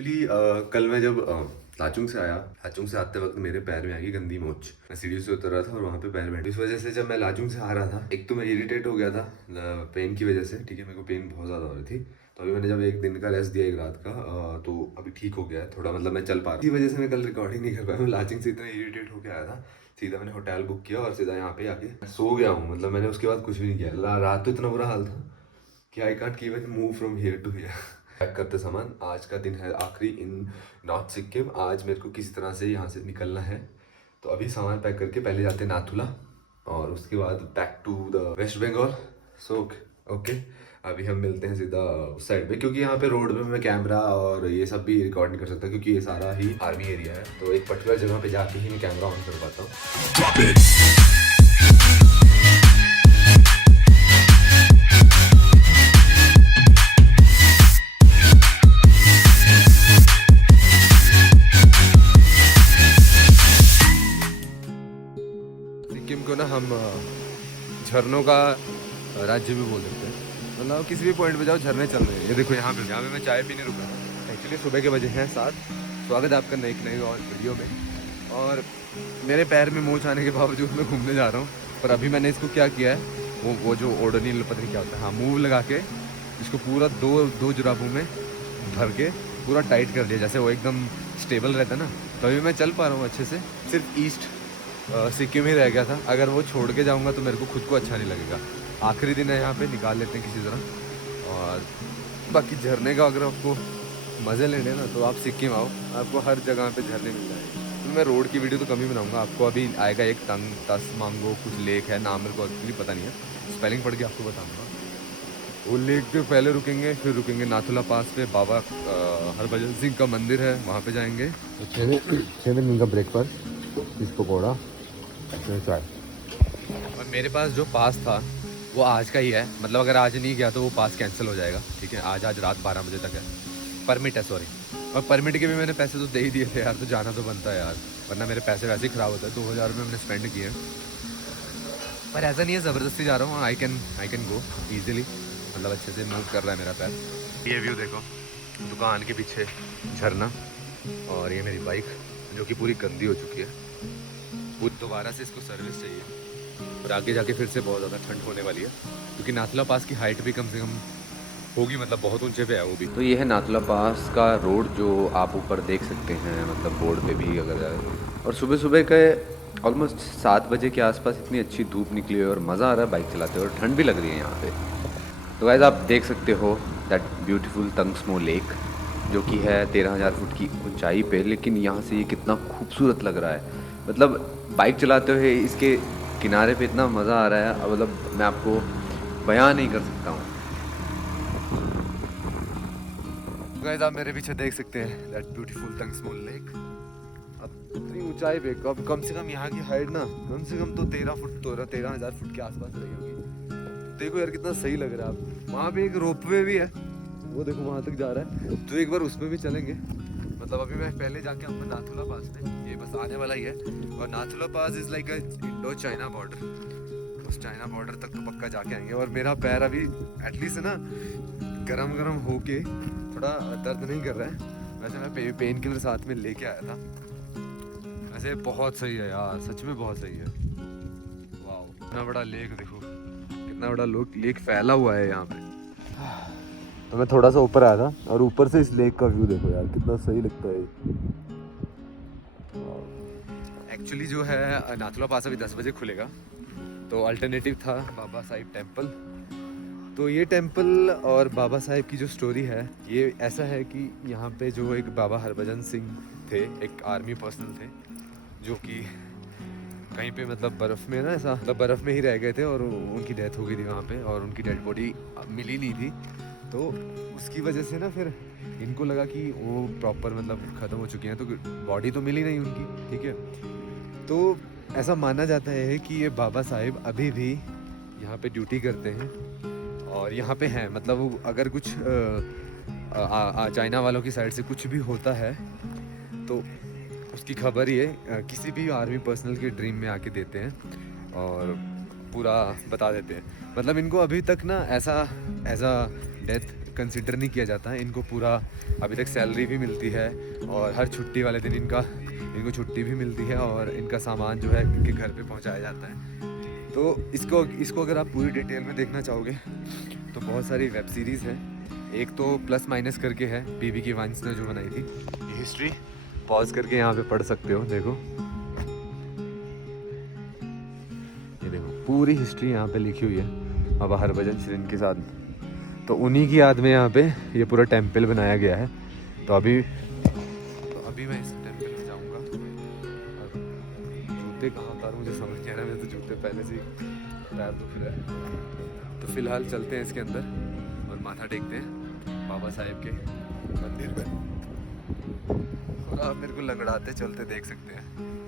Actually कल मैं जब लाचुंग से आया, लाचुंग से आते वक्त मेरे पैर में आ गई गंदी मोच। मैं सीढ़ी से उतर रहा था और वहाँ पे पैर बैठ, इस वजह से जब मैं लाचुंग से आ रहा था, एक तो मैं इरिटेट हो गया था पेन की वजह से। ठीक है, मेरे को पेन बहुत ज़्यादा हो रही थी। तो अभी मैंने जब एक दिन का रेस्ट दिया एक रात का, तो अभी ठीक हो गया है थोड़ा, मतलब मैं चल पा रहा। इसी वजह से मैं कल रिकॉर्डिंग नहीं कर पाया। मैं लाचुंग से इतना इरिटेट होकर आया था, सीधा मैंने होटल बुक किया और सीधा यहाँ पे आके सो गया हूँ। मतलब मैंने उसके बाद कुछ भी नहीं किया। रात तो इतना बुरा हाल था कि I can't even move from here to here. Pack करते सामान, आज का दिन है आखिरी इन नॉर्थ सिक्किम। आज मेरे को किसी तरह से यहाँ से निकलना है, तो अभी सामान पैक करके पहले जाते हैं नाथुला और उसके बाद back to the West Bengal. So okay, अभी हम मिलते हैं सीधा उस साइड पे, क्योंकि यहाँ पे रोड पे मैं कैमरा और ये सब भी रिकॉर्ड नहीं कर सकता, क्योंकि ये सारा ही आर्मी एरिया है। तो एक पर्टिकुलर जगह पे जाके ही मैं कैमरा ऑन कर पाता हूँ। सिक्किम को ना हम झरनों का राज्य भी बोल सकते हैं। मतलब किसी भी पॉइंट पे जाओ झरने चल रहे हैं। ये देखो यहाँ पे मैं चाय पीने रुका। एक्चुअली सुबह के बजे हैं 7। स्वागत है आपका नई और वीडियो में। और मेरे पैर में मोच आने के बावजूद मैं घूमने जा रहा हूँ। पर अभी मैंने इसको क्या किया है, वो जो ओडोनिल पता नहीं क्या होता है, हाँ, मूव लगा के इसको पूरा दो जुराबों में भर के पूरा टाइट कर दिया, जैसे वो एकदम स्टेबल रहता है ना। तो अभी मैं चल पा रहा हूँ अच्छे से। सिर्फ ईस्ट सिक्किम ही रह गया था। अगर वो छोड़ के जाऊंगा तो मेरे को खुद को अच्छा नहीं लगेगा। आखिरी दिन है यहाँ पे, निकाल लेते हैं किसी तरह। और बाकी झरने का अगर आपको मज़े लेने ना तो आप सिक्किम आओ, आपको हर जगह पे झरने मिल जाएंगे। तो मैं रोड की वीडियो तो कम ही बनाऊंगा। आपको अभी आएगा एक तंग तस मांगो कुछ लेक है, नाम मेरे को एक्चुअली पता नहीं है, स्पेलिंग पढ़ के आपको बताऊँगा। वो लेक पे पहले रुकेंगे, फिर रुकेंगे नाथुला पास पे, बाबा हरभजन सिंह का मंदिर है, वहाँ पे जाएंगे। तो 6 दिन का ब्रेकफास्ट, फिश पकौड़ा, चाय। और मेरे पास जो पास था वो आज का ही है। मतलब अगर आज नहीं गया तो वो पास कैंसिल हो जाएगा। ठीक है, आज रात 12 बजे तक है। परमिट है, सॉरी। और परमिट के भी मैंने पैसे तो दे ही दिए थे यार, तो जाना तो बनता है यार, वरना मेरे पैसे वैसे ही ख़राब होता है। 2000 रुपये मैंने स्पेंड किए हैं। पर ऐसा नहीं है ज़बरदस्ती जा रहा हूँ। I can go easily. मतलब अच्छे से मूव कर रहा है मेरा पैर। ये व्यू देखो, दुकान के पीछे झरना, और ये मेरी बाइक जो कि पूरी गंदी हो चुकी है। वो दोबारा से इसको सर्विस चाहिए। और आगे जाके फिर से बहुत ज़्यादा ठंड होने वाली है, क्योंकि नाथुला पास की हाइट भी कम से कम होगी, मतलब बहुत ऊंचे पे है वो भी। तो ये है नाथुला पास का रोड जो आप ऊपर देख सकते हैं, मतलब बोर्ड पे भी अगर जाए। और सुबह सुबह के ऑलमोस्ट 7 बजे के आसपास इतनी अच्छी धूप निकली है और मज़ा आ रहा है बाइक चलाते हुए, और ठंड भी लग रही है यहाँ पे। तो गाइस आप देख सकते हो दैट ब्यूटीफुल तंगस्मो लेक, जो कि है 13,000 फुट की ऊंचाई पे। लेकिन यहाँ से ये कितना खूबसूरत लग रहा है। मतलब बाइक चलाते हुए इसके किनारे पे इतना मज़ा आ रहा है, मतलब मैं आपको बयां नहीं कर सकता हूँ। गाइस आप मेरे पीछे देख सकते हैं दैट ब्यूटीफुल तंगस्मो लेक। अब इतनी ऊंचाई पे कम से कम यहाँ की हाइट ना कम से कम तो 13,000 फुट के आसपास रही होगी। देखो यार कितना सही लग रहा है। आप वहाँ पे एक रोपवे भी है, वो देखो वहाँ तक जा रहा है, तो एक बार उसमें भी चलेंगे। मतलब अभी मैं पहले जाके आऊँगा नाथुला पास में, ये बस आने वाला ही है। और Nathula pass is like Indo China border. उस चाइना बॉर्डर तक तो पक्का जाके आएंगे। और मेरा पैर अभी एटलीस्ट ना गरम गरम होके थोड़ा दर्द नहीं कर रहा है। वैसे मैं पेन किलर साथ में लेके आया था। वैसे बहुत सही है यार, सच में बहुत सही है। वाह, इतना बड़ा लेक देखो, कितना बड़ा लेक फैला हुआ है यहाँ पे। तो मैं थोड़ा सा ऊपर आया था और ऊपर से इस लेक का व्यू देखो यार, कितना सही लगता है। एक्चुअली जो है नाथुला पास अभी 10 बजे खुलेगा, तो अल्टरनेटिव था बाबा साहिब टेम्पल। तो ये टेम्पल और बाबा साहिब की जो स्टोरी है, ये ऐसा है कि यहाँ पे जो एक बाबा हरभजन सिंह थे, एक आर्मी पर्सनल थे, जो कि कहीं पे मतलब बर्फ़ में ना, ऐसा मतलब बर्फ़ में ही रह गए थे और उनकी डेथ हो गई थी वहाँ पे, और उनकी डेड बॉडी मिली नहीं थी। तो उसकी वजह से ना फिर इनको लगा कि वो प्रॉपर मतलब ख़त्म हो चुकी हैं, तो बॉडी तो मिली नहीं उनकी। ठीक है, तो ऐसा माना जाता है कि ये बाबा साहिब अभी भी यहाँ पे ड्यूटी करते हैं और यहाँ पे हैं। मतलब अगर कुछ चाइना वालों की साइड से कुछ भी होता है तो उसकी खबर ये किसी भी आर्मी पर्सनल के ड्रीम में आके देते हैं और पूरा बता देते हैं। मतलब इनको अभी तक ना ऐसा डेथ कंसिडर नहीं किया जाता है। इनको पूरा अभी तक सैलरी भी मिलती है और हर छुट्टी वाले दिन इनको छुट्टी भी मिलती है और इनका सामान जो है इनके घर पे पहुंचाया जाता है। तो इसको अगर आप पूरी डिटेल में देखना चाहोगे तो बहुत सारी वेब सीरीज़ है। एक तो प्लस माइनस करके है, बीबी की वाइंस ने जो बनाई थी। ये हिस्ट्री पॉज करके यहाँ पे पढ़ सकते हो। देखो ये देखो पूरी हिस्ट्री यहाँ पे लिखी हुई है बाबा हरभजन श्रीन के साथ। तो उन्हीं की याद में यहाँ पे ये पूरा टेम्पल बनाया गया है। तो अभी मैं इस टेम्पल में जाऊँगा। और जूते कहाँ उतारूँ मुझे समझ नहीं आ रहा। मैं तो जूते पहले से ही पैर दुख रहा है। तो फिलहाल चलते हैं इसके अंदर और माथा टेकते हैं बाबा साहेब के मंदिर में। और आप मेरे को लंगड़ाते चलते देख सकते हैं।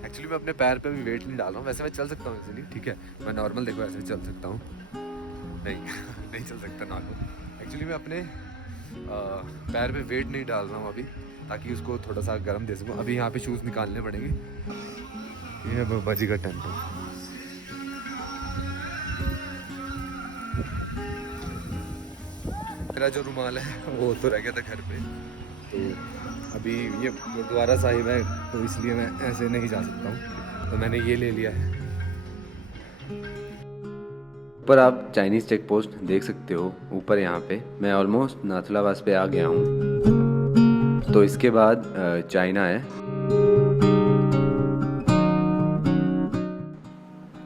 एक्चुअली मैं अपने पैर पे भी वेट नहीं डाल रहा हूँ। वैसे मैं चल सकता हूँ इसलिए, ठीक है, मैं नॉर्मल देखो ऐसे चल सकता हूँ। नहीं चल सकता नॉर्मल। एक्चुअली मैं अपने पैर पे वेट नहीं डाल रहा हूँ अभी, ताकि उसको थोड़ा सा गर्म दे सकूँ। अभी यहाँ पे शूज़ निकालने पड़ेंगे। ये है बाबा जी का टेम्पल। मेरा जो रुमाल है वो तो रह गया था घर पे। तो अभी ये गुरुद्वारा साहिब है तो इसलिए मैं ऐसे नहीं जा सकता हूँ, तो मैंने ये ले लिया है। ऊपर आप चाइनीज़ चेक पोस्ट देख सकते हो। ऊपर यहाँ पे मैं ऑलमोस्ट नाथुला पास पे आ गया हूँ। तो इसके बाद चाइना है।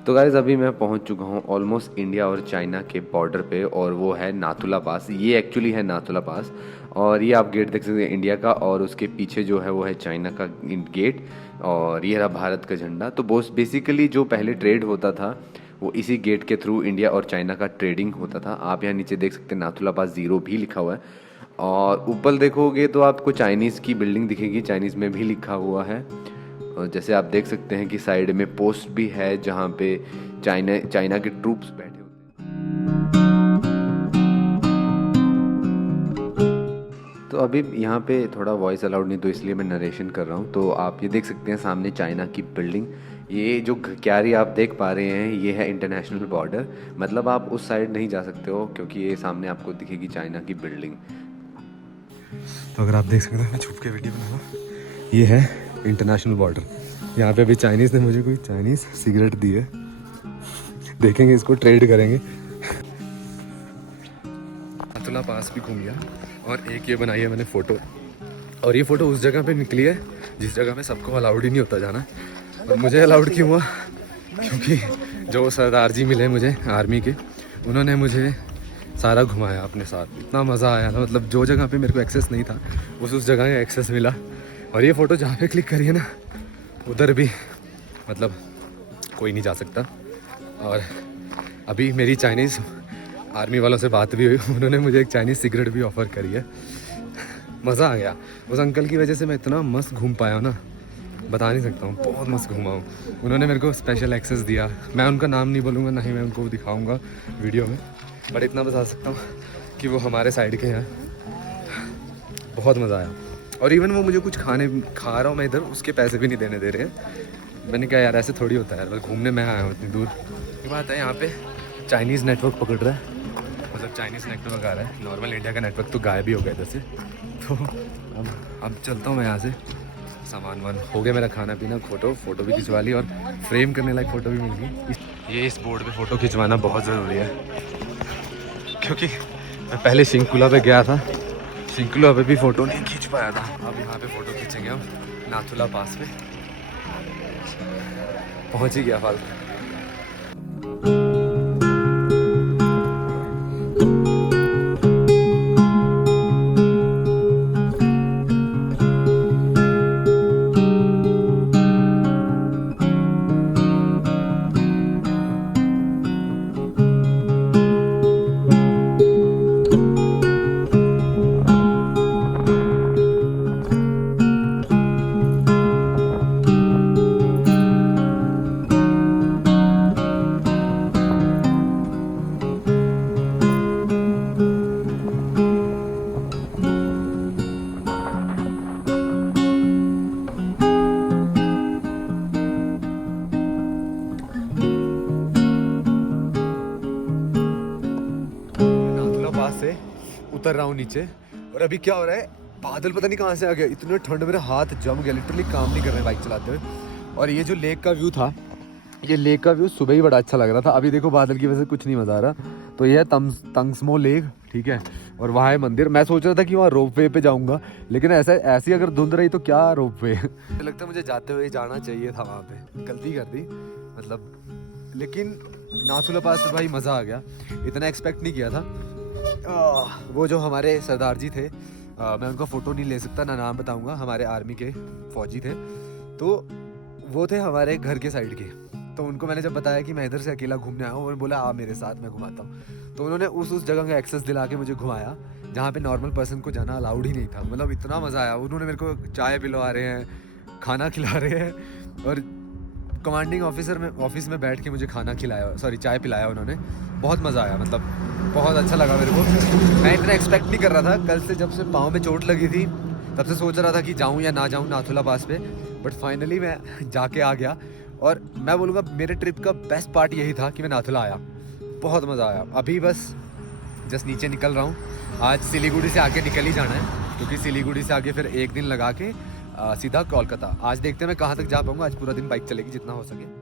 तो गाइस अभी मैं पहुंच चुका हूं ऑलमोस्ट इंडिया और चाइना के बॉर्डर पे, और वो है नाथुला पास। ये एक्चुअली है नाथुला पास, और ये आप गेट देख सकते हैं इंडिया का, और उसके पीछे जो है वो है चाइना का गेट, और ये रहा भारत का झंडा। तो बेसिकली जो पहले ट्रेड होता था वो इसी गेट के थ्रू इंडिया और चाइना का ट्रेडिंग होता था। आप यहाँ नीचे देख सकते हैं नाथुला पास 0 भी लिखा हुआ है, और ऊपर देखोगे तो आपको चाइनीज़ की बिल्डिंग दिखेगी, चाइनीज़ में भी लिखा हुआ है। और जैसे आप देख सकते हैं कि साइड में पोस्ट भी है जहाँ पे चाइना के ट्रूप्स बैठे होते हैं। तो अभी यहाँ पे थोड़ा वॉइस अलाउड नहीं, तो इसलिए मैं नरेशन कर रहा हूँ। तो आप ये देख सकते हैं सामने चाइना की बिल्डिंग। ये जो क्यारी आप देख पा रहे हैं ये है इंटरनेशनल बॉर्डर, मतलब आप उस साइड नहीं जा सकते हो क्योंकि ये सामने आपको दिखेगी चाइना की बिल्डिंग। तो अगर आप देख सकते हैं, मैं छुप के वीडियो बना रहा हूँ। ये है इंटरनेशनल बॉर्डर। यहाँ पे अभी चाइनीज़ ने मुझे कोई चाइनीज़ सिगरेट दी है, देखेंगे इसको ट्रेड करेंगे। नाथुला पास भी घूम गया, और एक ये बनाई है मैंने फ़ोटो, और ये फ़ोटो उस जगह पे निकली है जिस जगह में सबको अलाउड ही नहीं होता जाना। और मुझे अलाउड क्यों हुआ? क्योंकि जो सरदार जी मिले मुझे आर्मी के, उन्होंने मुझे सारा घुमाया अपने साथ। इतना मज़ा आया ना, मतलब जो जगह पे मेरे को एक्सेस नहीं था उस जगह का एक्सेस मिला। और ये फ़ोटो जहाँ पे क्लिक करिए ना उधर भी मतलब कोई नहीं जा सकता। और अभी मेरी चाइनीज़ आर्मी वालों से बात भी हुई, उन्होंने मुझे एक चाइनीज़ सिगरेट भी ऑफ़र करी है। मज़ा आ गया। उस अंकल की वजह से मैं इतना मस्त घूम पाया ना, बता नहीं सकता हूँ, बहुत मस्त घूमा हूँ। उन्होंने मेरे को स्पेशल एक्सेस दिया। मैं उनका नाम नहीं बोलूँगा, ना ही मैं उनको दिखाऊँगा वीडियो में, बट इतना बता सकता हूँ कि वो हमारे साइड के हैं। बहुत मज़ा आया। और इवन वो मुझे कुछ खा रहा हूँ मैं इधर, उसके पैसे भी नहीं देने दे रहे हैं। मैंने कहा यार ऐसे थोड़ी होता है, बस घूमने मैं आया हूँ इतनी दूर। ये बात है, यहाँ पे चाइनीज़ नेटवर्क पकड़ रहा है, मतलब चाइनीज़ नेटवर्क आ रहा है। नॉर्मल इंडिया का नेटवर्क तो गायब ही हो गया इधर से। तो अब चलता हूँ मैं यहाँ से। सामान वान हो गया मेरा, खाना पीना, फ़ोटो भी खिंचवा ली, और फ्रेम करने लायक फ़ोटो भी मिल गई। ये इस बोर्ड पे फ़ोटो खिंचवाना बहुत ज़रूरी है, क्योंकि मैं पहले शिंकुला पे गया था, शिंकुला पे भी फ़ोटो नहीं खींच पाया था। अब यहाँ पे फ़ोटो खींचेंगे हम नाथुला पास पे। पहुँच ही गया फालतू। उतर रहा हूँ नीचे। और अभी क्या हो रहा है, बादल पता नहीं कहाँ से आ गया, इतने ठंड मेरे हाथ जम गया, लिटरली काम नहीं कर रहे बाइक चलाते हुए। और ये जो लेक का व्यू था, ये लेक का व्यू सुबह ही बड़ा अच्छा लग रहा था, अभी देखो बादल की वजह से कुछ नहीं मज़ा आ रहा। तो ये है तंग्समो लेक, ठीक है। और वहाँ है मंदिर। मैं सोच रहा था कि वहाँ रोप वे पे जाऊँगा, लेकिन ऐसी अगर धुंध रही तो क्या रोप वे लगता है मुझे जाते हुए जाना चाहिए था वहाँ पे, गलती कर दी मतलब। लेकिन नाथुला पास से भाई मज़ा आ गया, इतना एक्सपेक्ट नहीं किया था। वो जो हमारे सरदार जी थे, मैं उनका फ़ोटो नहीं ले सकता, ना नाम बताऊँगा, हमारे आर्मी के फ़ौजी थे। तो वो थे हमारे घर के साइड के। तो उनको मैंने जब बताया कि मैं इधर से अकेला घूमने आया हूँ, उन्होंने बोला आ मेरे साथ, मैं घुमाता हूँ। तो उन्होंने उस जगह का एक्सेस दिला के मुझे घुमाया जहाँ पे नॉर्मल पर्सन को जाना अलाउड ही नहीं था। मतलब इतना मज़ा आया। उन्होंने मेरे को चाय पिलवा रहे हैं, खाना खिला रहे हैं, और कमांडिंग ऑफिसर में ऑफिस में बैठ के मुझे खाना खिलाया, सॉरी चाय पिलाया उन्होंने। बहुत मज़ा आया, मतलब बहुत अच्छा लगा मेरे को। मैं इतना एक्सपेक्ट नहीं कर रहा था। कल से जब से पाँव में चोट लगी थी तब से सोच रहा था कि जाऊँ या ना जाऊँ नाथुला पास पे, बट फाइनली मैं जाके आ गया। और मैं बोलूँगा मेरे ट्रिप का बेस्ट पार्ट यही था कि मैं नाथुला आया, बहुत मज़ा आया। अभी बस जस्ट नीचे निकल रहा हूँ। आज सिलीगुड़ी से आगे निकल ही जाना है, क्योंकि सिलीगुड़ी से आगे फिर एक दिन लगा के सीधा कोलकाता। आज देखते हैं मैं कहाँ तक जा पाऊँगा। आज पूरा दिन बाइक चलेगी जितना हो सके।